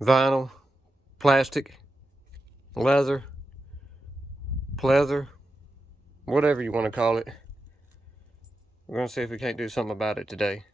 vinyl, plastic, leather, pleather, whatever you want to call it. We're going to see if we can't do something about it today.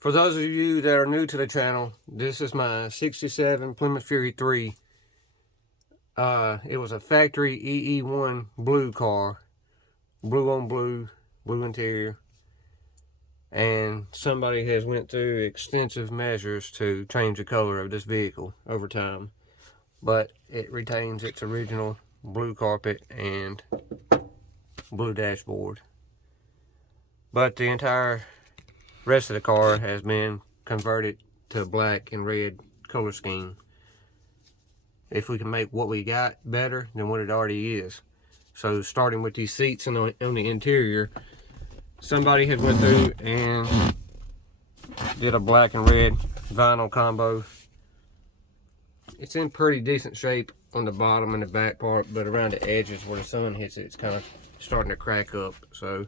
For those of you that are new to the channel, this is my 67 Plymouth Fury 3. It was a factory EE1 blue car. Blue on blue, blue interior. And somebody has went through extensive measures to change the color of this vehicle over time. But it retains its original blue carpet and blue dashboard. But the entire rest of the car has been converted to black and red color scheme. If we can make what we got better than what it already is. So starting with these seats on the interior, somebody had went through and did a black and red vinyl combo. It's in pretty decent shape on the bottom and the back part, but around the edges where the sun hits it, it's kind of starting to crack up. So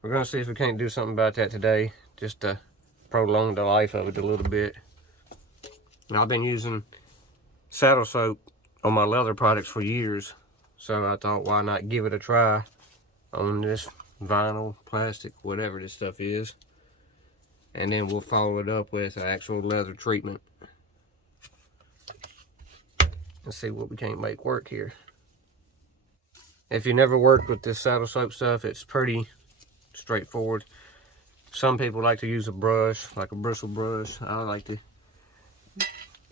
we're gonna see if we can't do something about that today, just to prolong the life of it a little bit. Now, I've been using saddle soap on my leather products for years, so I thought, why not give it a try on this vinyl, plastic, whatever this stuff is, and then we'll follow it up with an actual leather treatment and see what we can't make work here. If you never worked with this saddle soap stuff, it's pretty straightforward. Some people like to use a brush, like a bristle brush. I like to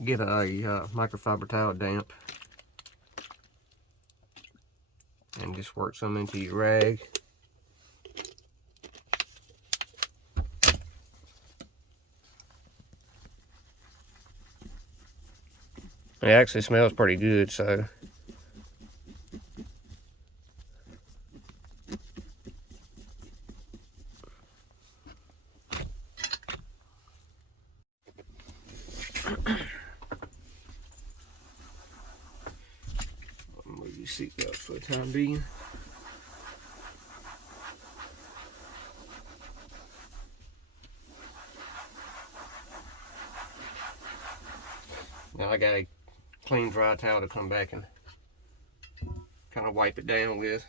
get a microfiber towel damp and just work some into your rag. It actually smells pretty good, so I'll move your seatbelt for the time being. Now I got a clean dry towel to come back and kind of wipe it down with.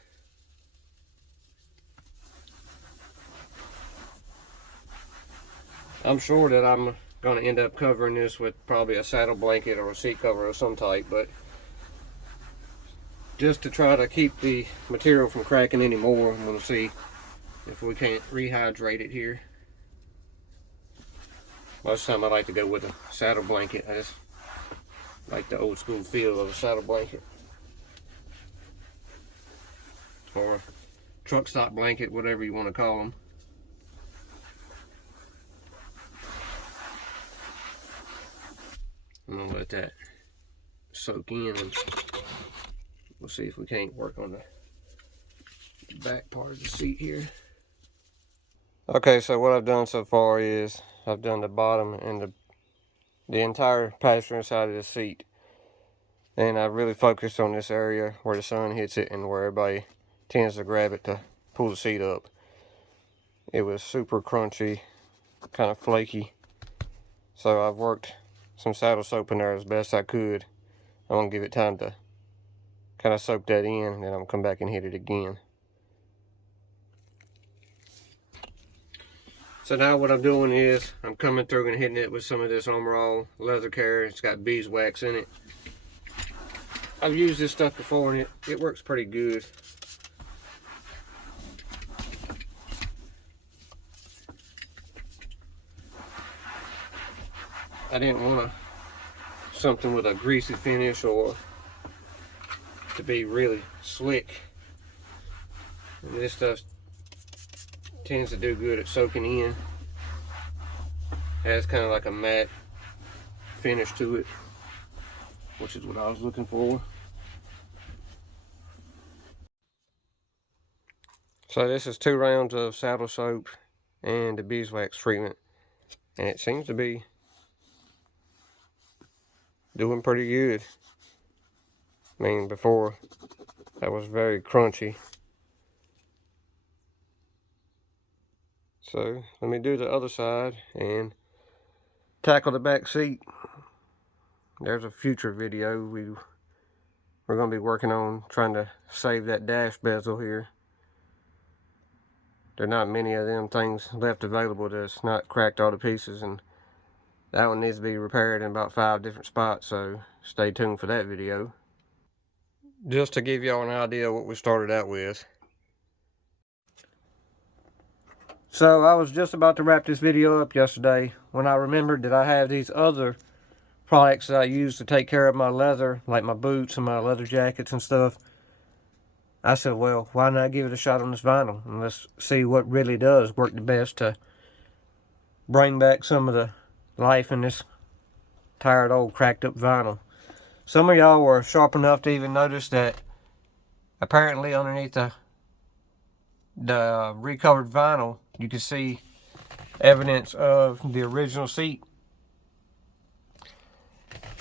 I'm sure that I'm going to end up covering this with probably a saddle blanket or a seat cover of some type, but just to try to keep the material from cracking anymore, I'm going to see if we can't rehydrate it here. Most of the time I like to go with a saddle blanket. I just like the old school feel of a saddle blanket. Or truck stop blanket, whatever you want to call them. I'm gonna let that soak in and we'll see if we can't work on the back part of the seat here. Okay, so what I've done so far is I've done the bottom and the entire passenger side of the seat, and I really focused on this area where the sun hits it and where everybody tends to grab it to pull the seat up. It was super crunchy, kind of flaky, so I've worked some saddle soap in there as best I could. I'm gonna give it time to kind of soak that in, and then I'm gonna come back and hit it again. So now what I'm doing is I'm coming through and hitting it with some of this Armor All leather care. It's got beeswax in it. I've used this stuff before and it works pretty good. I didn't want something with a greasy finish or to be really slick. And this stuff tends to do good at soaking in. Has kind of like a matte finish to it, which is what I was looking for. So this is 2 rounds of saddle soap and the beeswax treatment, and it seems to be doing pretty good. I mean, before that was very crunchy. So let me do the other side and tackle the back seat. There's a future video. We're going to be working on trying to save that dash bezel here. There are not many of them things left available that's not cracked all to pieces, and that one needs to be repaired in about 5 different spots, so stay tuned for that video. Just to give y'all an idea of what we started out with. So I was just about to wrap this video up yesterday when I remembered that I have these other products that I use to take care of my leather, like my boots and my leather jackets and stuff. I said, well, why not give it a shot on this vinyl, and let's see what really does work the best to bring back some of the life in this tired old cracked up vinyl. Some of y'all were sharp enough to even notice that apparently underneath the recovered vinyl you can see evidence of the original seat,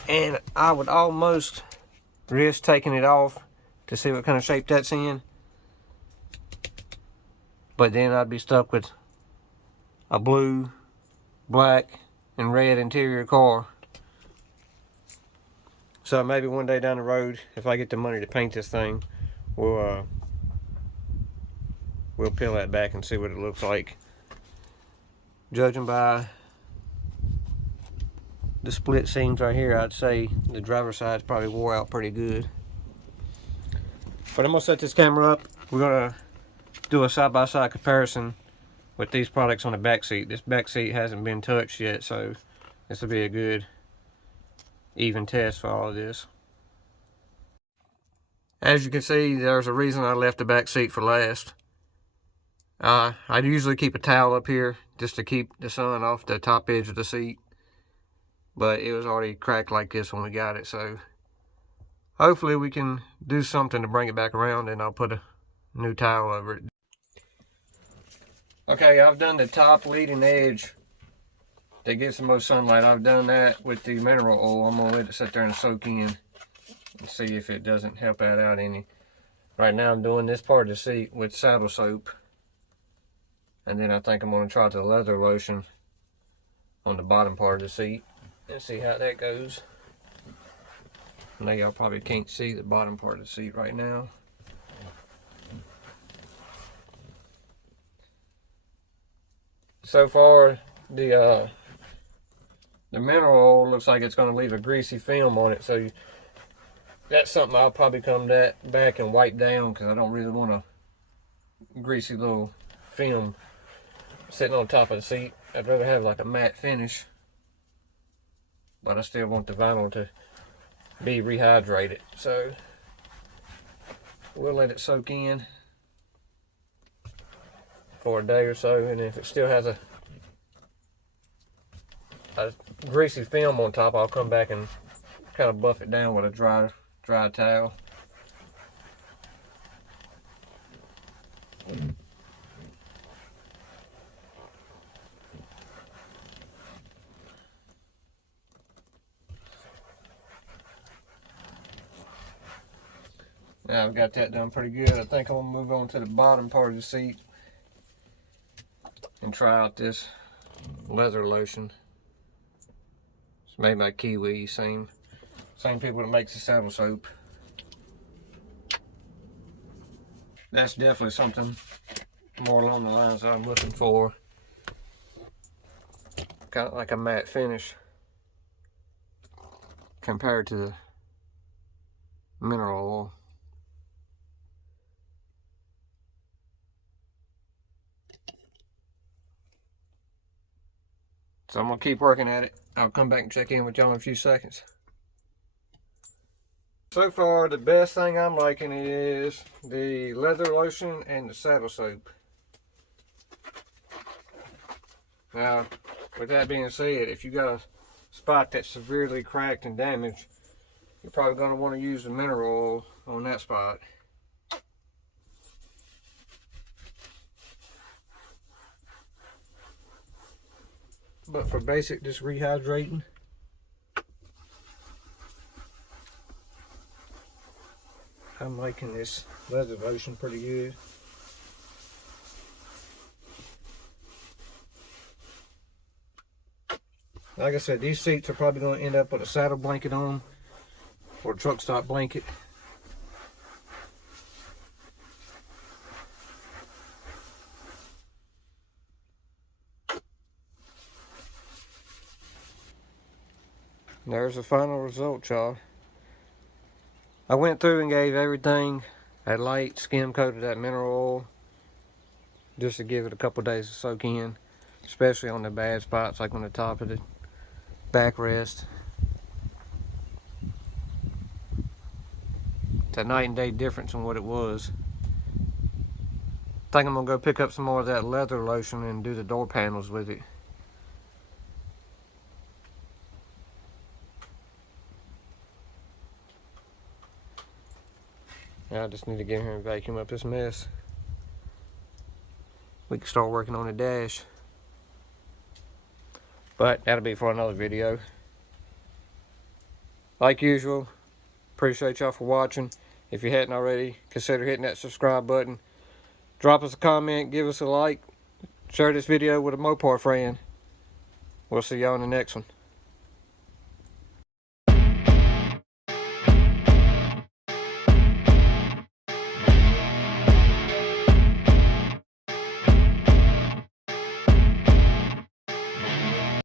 and I would almost risk taking it off to see what kind of shape that's in, but then I'd be stuck with a blue, black, and red interior car. So maybe one day down the road, if I get the money to paint this thing, we'll peel that back and see what it looks like. Judging by the split seams right here, I'd say the driver's side's probably wore out pretty good. But I'm gonna set this camera up. We're gonna do a side-by-side comparison with these products on the back seat. This back seat hasn't been touched yet, so this will be a good even test for all of this. As you can see, there's a reason I left the back seat for last. I'd usually keep a towel up here just to keep the sun off the top edge of the seat, but it was already cracked like this when we got it, so hopefully we can do something to bring it back around, and I'll put a new towel over it. Okay, I've done the top leading edge that gets the most sunlight. I've done that with the mineral oil. I'm gonna let it sit there and soak in and see if it doesn't help that out any. Right now I'm doing this part of the seat with saddle soap, and then I think I'm gonna try the leather lotion on the bottom part of the seat and see how that goes. I know y'all probably can't see the bottom part of the seat right now. So far, the mineral oil looks like it's going to leave a greasy film on it, so that's something I'll probably come back and wipe down, because I don't really want a greasy little film sitting on top of the seat. I'd rather have like a matte finish, but I still want the vinyl to be rehydrated, so we'll let it soak in for a day or so, and if it still has a greasy film on top, I'll come back and kind of buff it down with a dry towel. Now I've got that done pretty good. I think I'm gonna move on to the bottom part of the seat and try out this leather lotion. It's made by Kiwi, same people that makes the saddle soap. That's definitely something more along the lines I'm looking for. Kind of like a matte finish compared to mineral oil. So I'm gonna keep working at it. I'll come back and check in with y'all in a few seconds. So far, the best thing I'm liking is the leather lotion and the saddle soap. Now, with that being said, if you got a spot that's severely cracked and damaged, you're probably going to want to use the mineral oil on that spot. But for basic just rehydrating, I'm liking this leather lotion pretty good. Like I said, these seats are probably going to end up with a saddle blanket on, or a truck stop blanket. There's the final result, y'all. I went through and gave everything a light skim coat of that mineral oil just to give it a couple days to soak in, especially on the bad spots like on the top of the backrest. It's a night and day difference from what it was. I think I'm gonna go pick up some more of that leather lotion and do the door panels with it. Now I just need to get in here and vacuum up this mess. We can start working on the dash. But that'll be for another video. Like usual, appreciate y'all for watching. If you hadn't already, consider hitting that subscribe button. Drop us a comment, give us a like, share this video with a Mopar friend. We'll see y'all in the next one.